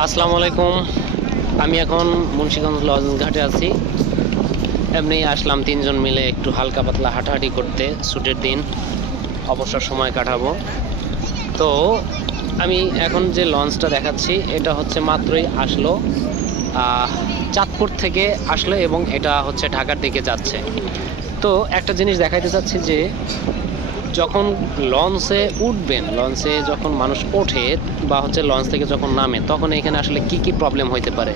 আসসালামু আলাইকুম। আমি এখন মুন্সিগঞ্জ লঞ্চ ঘাটে আছি। এমনি আসলাম তিনজন মিলে একটু হালকা পাতলা হাঁটাহাঁটি করতে, ছুটির দিন অবসর সময় কাটাবো। তো আমি এখন যে লঞ্চটা দেখাচ্ছি এটা হচ্ছে মাত্রই আসলো, চাঁদপুর থেকে আসলো এবং এটা হচ্ছে ঢাকার দিকে যাচ্ছে। তো একটা জিনিস দেখাইতে চাচ্ছি যে যখন লঞ্চে উঠবেন, লঞ্চে যখন মানুষ ওঠে বা হচ্ছে লঞ্চ থেকে যখন নামে, তখন এখানে আসলে কি কি প্রবলেম হইতে পারে।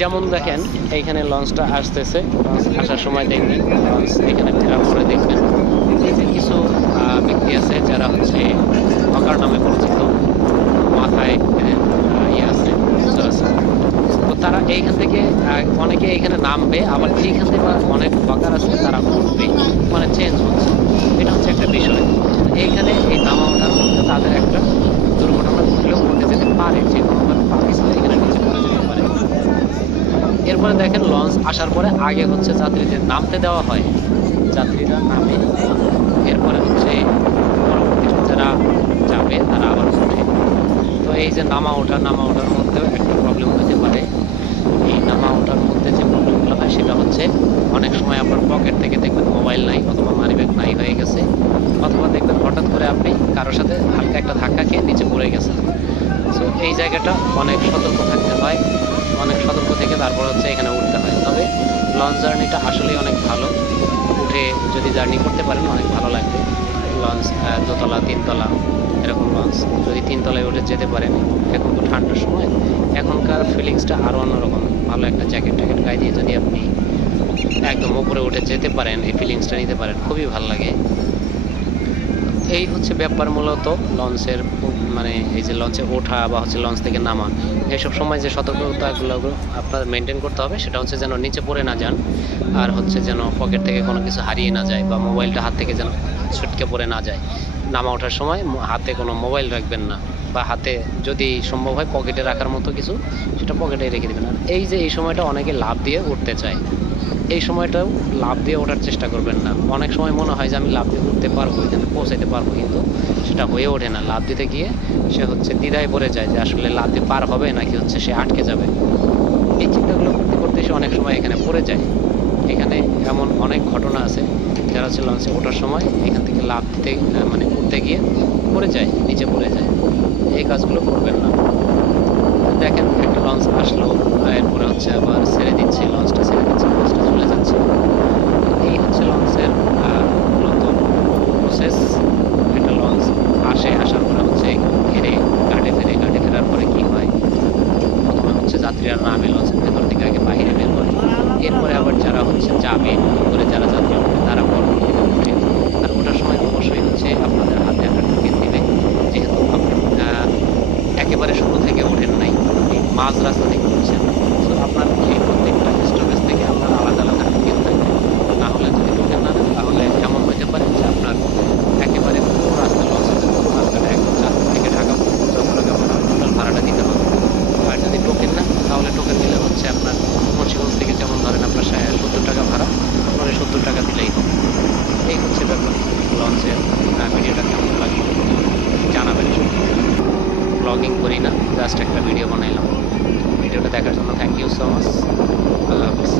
যেমন দেখেন, এইখানে লঞ্চটা আসতেছে, লঞ্চ আসার সময় দেখবেন লঞ্চ এখানে ফেরার পরে দেখবেন এই যে কিছু ব্যক্তি আছে যারা হচ্ছে হকার নামে পরিচিত, মাথায় ইয়ে আছে, আছে। তো তারা এইখান থেকে অনেকে এইখানে নামবে, আবার এইখান থেকে অনেক হকার আছে তারা উঠবে, মানে চেঞ্জ হচ্ছে। এটা হচ্ছে একটা বিষয়। এইখানে এই নামা ওঠার মধ্যে তাদের একটা দুর্ঘটনা ঘটলেও ঘটে যেতে পারে, যে কোনোভাবে পা পিছলে এখানে নিচে পড়ে যেতে পারে। এরপরে দেখেন লঞ্চ আসার পরে আগে হচ্ছে যাত্রীদের নামতে দেওয়া হয়, যাত্রীরা নামে, এরপরে হচ্ছে পরবর্তী যারা যাবে তারা আবার ওঠে। তো এই যে নামা ওঠার মধ্যেও একটা প্রবলেম হতে পারে। এই নামা ওঠার মধ্যে যে প্রবলেমগুলো হয় সেটা হচ্ছে অনেক সময় আপনার পকেট থেকে দেখবেন মোবাইল নাই অথবা মানিব্যাগ নাই হয়ে গেছে, অথবা দেখবেন হঠাৎ করে আপনি কারোর সাথে হালকা একটা ধাক্কা খেয়ে নিচে পড়ে গেছেন। সো এই জায়গাটা অনেক সতর্ক থাকতে হয়, অনেক সতর্ক থেকে তারপর হচ্ছে এখানে উঠতে হয়। তবে লঞ্চ জার্নিটা আসলেই অনেক ভালো, উঠে যদি জার্নি করতে পারেন অনেক ভালো লাগবে। লঞ্চ দোতলা তিনতলা এরকম লঞ্চ, যদি তিনতলায় উঠে যেতে পারেন, এখন তো ঠান্ডার সময়, এখনকার ফিলিংসটা আরও অন্যরকম। ভালো একটা জ্যাকেট ট্যাকেট গায়ে দিয়ে যদি আপনি একদম উপরে উঠে যেতে পারেন, এই ফিলিংসটা নিতে পারেন, খুবই ভালো লাগে। এই হচ্ছে ব্যাপার মূলত লঞ্চের, মানে এই যে লঞ্চে ওঠা বা হচ্ছে লঞ্চ থেকে নামা, এইসব সময় যে সতর্কতাগুলো আপনার মেনটেন করতে হবে সেটা হচ্ছে যেন নিচে পড়ে না যান, আর হচ্ছে যেন পকেট থেকে কোনো কিছু হারিয়ে না যায়, বা মোবাইলটা হাত থেকে যেন ছুটকে পড়ে না যায়। নামা ওঠার সময় হাতে কোনো মোবাইল রাখবেন না, বা হাতে যদি সম্ভব হয় পকেটে রাখার মতো কিছু, সেটা পকেটেই রেখে দেবেন। আর এই যে এই সময়টা অনেকে লাফ দিয়ে উঠতে চায়, এই সময়টাও লাফ দিয়ে ওঠার চেষ্টা করবেন না। অনেক সময় মনে হয় যে আমি লাফ দিয়ে উঠতে পারবো, এখানে পৌঁছাইতে পারবো, কিন্তু সেটা হয়ে ওঠে না। লাফ দিতে গিয়ে সে হচ্ছে দ্বিধায় পড়ে যায় যে আসলে লাফ দিয়ে পার হবে নাকি হচ্ছে সে আটকে যাবে। এই চিন্তাগুলো করতে করতে সে অনেক সময় এখানে পড়ে যায়। এখানে এমন অনেক ঘটনা আছে, যারা হচ্ছে লঞ্চে ওঠার সময় এখান থেকে লাফ দিতে মানে উঠতে গিয়ে পড়ে যায়, নিচে পড়ে যায়। এই কাজগুলো করবেন না। দেখেন একটা লঞ্চ আসলো, এরপরে হচ্ছে আবার ছেড়ে দিচ্ছে, লঞ্চটা ছেড়ে দিচ্ছে, লঞ্চটা চলে যাচ্ছে। এই হচ্ছে লঞ্চের মূলত প্রসেস। একটা লঞ্চ আসে, আসার পরে হচ্ছে ঘেরে ঘাটে ফেরার পরে কি হয়, প্রথমে হচ্ছে যাত্রীরা নামে লঞ্চের ভেতর থেকে, আগে বাইরে বের করে, এরপরে আবার যারা হচ্ছে যাবে করে, যারা যাত্রী উঠবে তারা পরবর্তীতে উঠে। আর ওঠার সময় অবশ্যই হচ্ছে আপনাদের হাতে একটা টোকেন দিবে, যেহেতু আপনি একেবারে শুরু থেকে ওঠেন নাই, আপনি মাঝ রাস্তা থেকে উঠছেন। সো আপনার এই প্রত্যেকটা স্টপেজ থেকে আপনার আলাদা আলাদা টোকেন থাকবে। না হলে যদি টোকেন না দেন, তাহলে এমন হতে পারে যে আপনার একেবারে পুরো রাস্তা লস হচ্ছে, পুরো রাস্তাটা একদম চাঁদপুর থেকে ঢাকা পর্যন্ত আপনাকে আপনার টোটাল ভাড়াটা দিতে হবে। আর যদি টোকেন না, তাহলে টোকেন দিলে হচ্ছে আপনার মুন্সিগঞ্জ থেকে যেমন ধরেন আপনার 70 টাকা ভাড়া, আপনার 70 টাকা দিলেই হবে। এই হচ্ছে ব্যাপার। লঞ্চের ভিডিওটা কেমন লাগলো জানাবেন। ব্লগিং করি না, জাস্ট একটা ভিডিও বানাইলাম। ভিডিওটা দেখার জন্য থ্যাংক ইউ সো মাচ। আল্লাহ হাফিজ।